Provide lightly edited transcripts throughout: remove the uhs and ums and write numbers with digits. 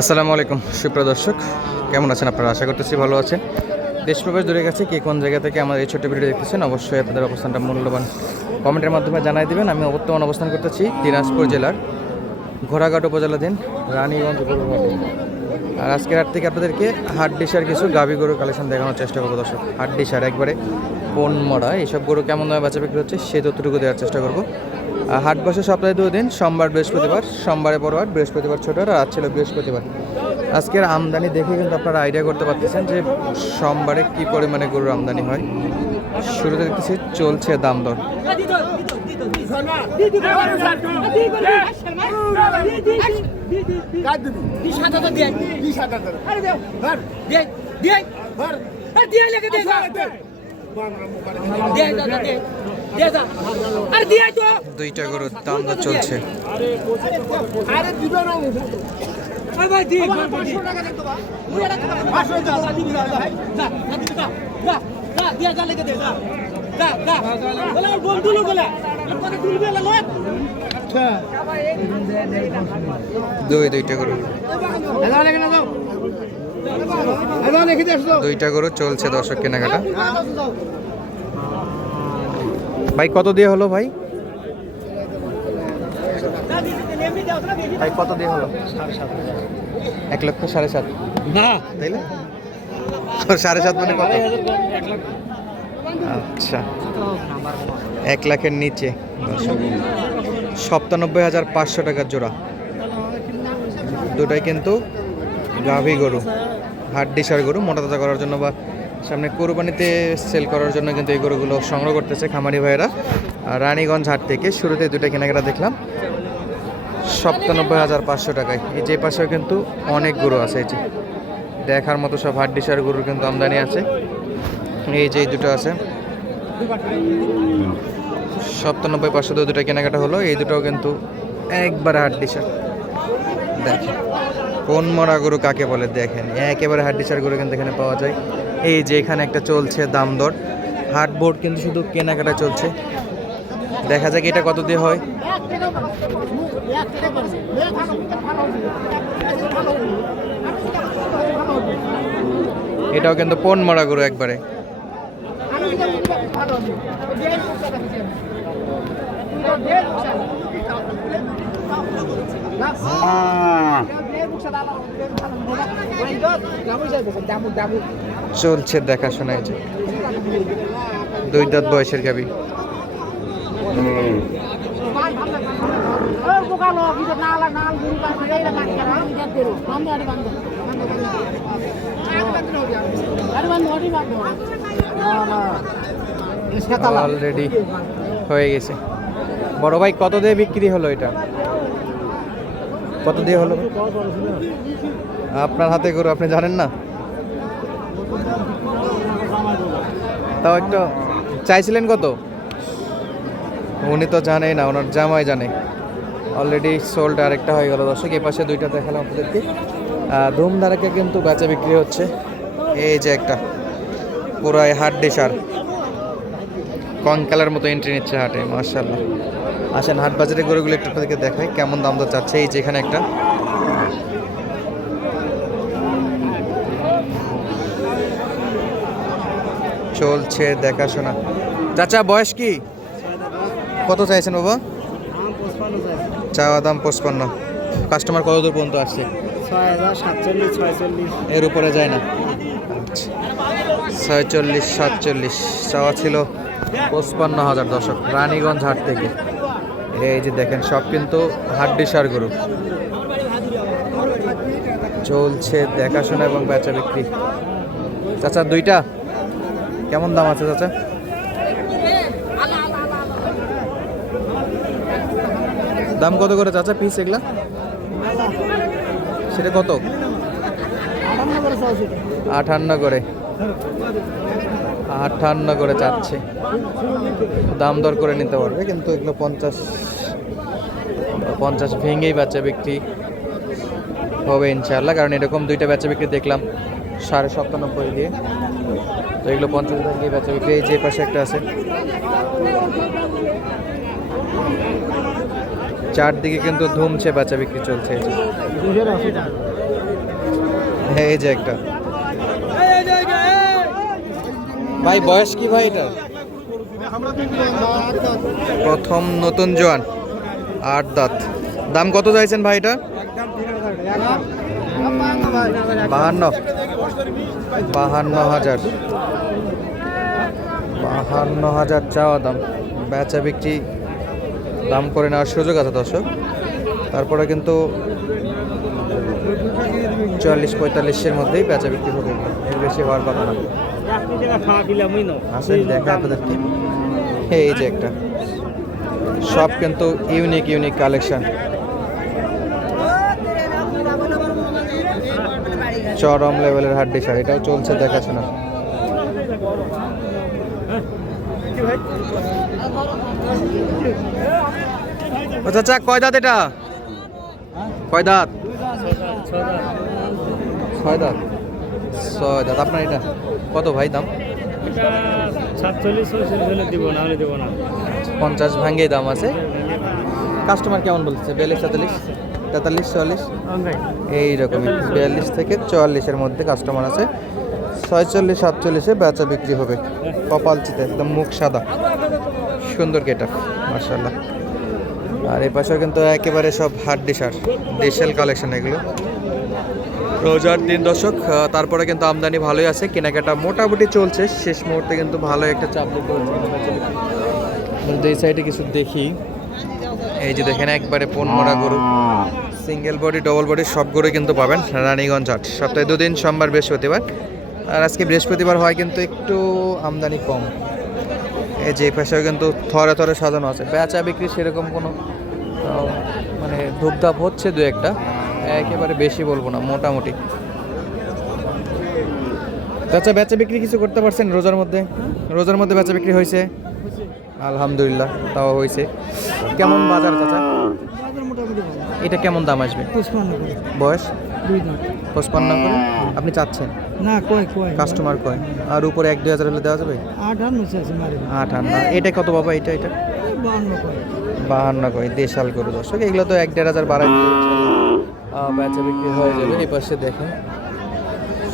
আসসালামু আলাইকুম সুপ্রিয় দর্শক, কেমন আছেন আপনারা? আশা করতেছি ভালো আছেন। দেশ প্রবাস দূরে গেছে কে কোন জায়গা থেকে আমার এই ছোট্ট ভিডিও দেখতেছেন, অবশ্যই আপনাদের অবস্থানটা মূল্যবান কমেন্টের মাধ্যমে জানাই দেবেন। আমি বর্তমান অবস্থান করতেছি দিনাজপুর জেলার ঘোড়াঘাট উপজেলাধীন রানীগঞ্জ গরুঘাটে। আর আজকের হাট থেকে আপনাদেরকে হাড্ডিসার কিছু গাভী গরুর কালেকশন দেখানোর চেষ্টা করবো দর্শক। হাড্ডিসার একবারে বন মরা এইসব গরু কেমন দামে বেচা বিক্রি হচ্ছে সেই তথ্যটুকু দেওয়ার চেষ্টা করবো। হাট বসে সপ্তাহে 2 দিন, সোমবার বৃহস্পতিবার, সোমবারে বড় হাট, বৃহস্পতিবার ছোট হাট, আর আজ ছিল বৃহস্পতিবার। আজকের আমদানি দেখে কিন্তু আপনারা আইডিয়া করতে পারতেছেন যে সোমবারে কি পরিমাণে গরুর আমদানি হয়। শুরুতে দেখতেছি চলছে দাম দর। দুইটা গরুর দাম দর চলছে। দুইটা গরু চলছে দর্শক কেনাকাটা। ভাই কত দিয়ে হলো ভাই? ভাই কত দিয়ে হলো? 1,07,500 না তাইলে 7.5 মানে কত? আচ্ছা 1 লাখের নিচে 97,500 টাকার জোড়া। দুটাই কিন্তু গাভী গরু, হাড্ডিসার গরু, মোটা তাজা করার জন্য বা সামনে কোরবানিতে সেল করার জন্য কিন্তু এই গরুগুলো সংগ্রহ করতেছে খামারি ভাইয়েরা। আর রানীগঞ্জ হাট থেকে শুরুতে দুটা কেনাকাটা দেখলাম 97,500 টাকায়। এই যে পাশেও কিন্তু অনেক গরু আছে, এই যে দেখার মতো সব হাড্ডিসার গরুর কিন্তু আমদানি আছে। এই যে দুটো আছে 97,500 দুটো কেনাকাটা হলো। এই দুটোও কিন্তু একবারে হাড্ডিসার। দেখেন কোন মরা গরু কাকে বলে, দেখেন একেবারে হাড্ডিসার গরু কিন্তু এখানে পাওয়া যায়। এই যে এখানে একটা চলছে দাম দর, হাট বোর্ড কিন্তু শুধু কেনাকাটা চলছে। দেখা যাক এটা কত দিয়ে হয়। এটাও কিন্তু পন মরা গরু একবারে। চলছে দেখাশোনা। এই যে 2 দাঁত বয়সের গাভী। অলরেডি হয়ে গেছে। বড় ভাই কত দিয়ে বিক্রি হলো এটা? কত দিয়ে হলো? আপনার হাতে গরু, আপনি জানেন না? তাও একটা চাইছিলেন কত? উনি তো জানেই না, ওনার জামাই জানে। অলরেডি সোল্ড আরেকটা হয়ে গেল দর্শক। এই পাশে দুইটা দেখালাম আপনাদেরকে। ধুমধারাকে কিন্তু বেচা বিক্রি হচ্ছে। এই যে একটা পুরাই হাড্ডিসার কঙ্কালের মতো এন্ট্রি নিচ্ছে হাটে, মাশাআল্লাহ। আসেন হাট বাজারে গরুগুলো একটু আপনাদেরকে দেখাই কেমন দাম দর চাচ্ছে। এই যে এখানে একটা চলছে দেখাশোনা। চাচা বয়স কি? কত চাইছেন বাবা? চাওয়া দাম 55। কাস্টমার কত দূর পর্যন্ত আসছে? 6,047, 46 এর উপরে যায় না। 46, 47 চাওয়া ছিল 55,000 দর্শক রানীগঞ্জ হাট থেকে। এই যে দেখেন সব কিন্তু হাড্ডিসার গরু। চলছে দেখাশোনা এবং বেচা বিক্রি। চাচা দুইটা কেমন দাম আছে চাচা? দাম কত করে চাচা পিস এগুলা? সেটা কত? 58 করে। 58 করে চাচ্ছে। দাম দর করে নিতে পারবে, কিন্তু এগুলো 50 ভেঙেই বেচা বিক্রি হবে ইনশাআল্লাহ। কারণ এরকম দুইটা বেচা বিক্রি দেখলাম 97.5 দিয়ে। তো এগুলো 50 ভেঙেই বেচা বিক্রি। এই যে পাশে একটা আছে, চারদিকে কিন্তু ধুমছে বেচা বিক্রি চলছে। এই যে একটা ভাই, বয়স কি ভাই এটা? প্রথম নতুন জোয়ান, 8 দাঁত। দাম কত চাইছেন ভাই এটা? 52,000 চাওয়া দাম। বেচা বিক্রি দাম করে নেওয়ার সুযোগ আছে দর্শক। তারপরে কিন্তু 40-45-এর মধ্যেই বেচা বিক্রি হবে, এর বেশি হওয়ার কথা না। আসেন দেখা আপনাদেরকে। এই যে একটা, সব কিন্তু ইউনিক কালেকশন। চরম লেভেলের হাড্ডি সার, এটাও চলছে দেখাশোনা। ও চাচা, কয় দাঁত এটা? কয় দাঁত? 6 দাঁত। 6 দাঁত। আপনার এটা কত ভাই দাম? 50 ভাঙ্গে দাম আছে। কাস্টমার কেমন বলছে? 42, 43, 43, 44 এইরকমই। 42 থেকে 44-এর মধ্যে কাস্টমার আছে। 46, 47-এ বেচা বিক্রি হবে। কপাল চিতে, একদম মুখ সাদা, সুন্দর গেটআপ মাশাআল্লাহ। আর এই পাশেও কিন্তু একেবারে সব হাড্ডি সার, দেশাল কালেকশন এগুলো। রোজার দিন দর্শক, তারপরে কিন্তু আমদানি ভালোই আছে, কেনাকাটা মোটামুটি চলছে। শেষ মুহূর্তে কিন্তু ভালো একটা চাপ দিতে হচ্ছে। এই সাইডে কিছু দেখি, এই যে দেখেন একবারে পনমরা গরু, সিঙ্গেল বডি ডবল বডি সব গরু কিন্তু পাবেন রানীগঞ্জ হাট। সপ্তাহে 2 দিন, সোমবার বৃহস্পতিবার। আর আজকে বৃহস্পতিবার হয় কিন্তু একটু আমদানি কম। এই যে পাশেও কিন্তু থরে থরে সাজানো আছে। বেচা বিক্রি সেরকম কোনো মানে ধূপধাপ হচ্ছে, 2-একটা, একেবারে বেশি বলবো না, মোটামুটি। চাচা, বেচা বিক্রি কিছু করতে পারছেন রোজার মধ্যে? রোজার মধ্যে বেচা বিক্রি হয়েছে? আলহামদুলিল্লাহ, তাও হয়েছে। কেমন বাজার চাচা? এটা কেমন দাম আসবে? 55 করে। বয়স 2 দাঁত। 55 করে আপনি চাচ্ছেন? না, কয় কাস্টমার কয়? আর উপরে 1-2 হাজার হলে দেওয়া যাবে? 58 আছে মারি। 58। এটা কত বাবা? এটা 52 কয়। 52 কয়। দেশাল গরু দর্শক, এগুলো তো 1-1.5 হাজার বাড়াই দিলে বেচা বিক্রি হয়ে যাবে। এই পাশে দেখেন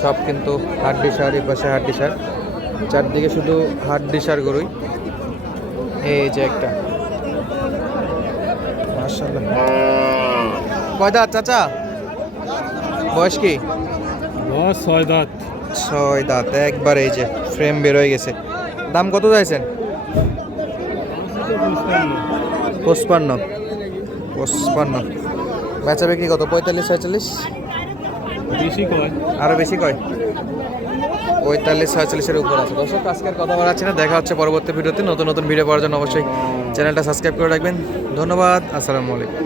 সব কিন্তু হাড্ডি সার, এই পাশে হাড্ডি সার, চারদিকে শুধু হাড্ডি সার গরুই। এই যে একটা মাশাআল্লাহ। কয় দাঁত চাচা? বয়স কি? 6 দাঁত। 6 দাঁত একবার। এই যে ফ্রেম বের হয়ে গেছে। দাম কত চাইছেন? 55। বেচা বিক্রি কত? 45, 46? বেশি কয়। আরো বেশি কয়? 45, 46-এর উপর আছে দর্শক। আজকের কথা বলাচ্ছি না, দেখা হচ্ছে পরবর্তী ভিডিওতে। নতুন ভিডিও পাওয়ার জন্য অবশ্যই চ্যানেলটা সাবস্ক্রাইব করে রাখবেন। ধন্যবাদ, আসসালামু আলাইকুম।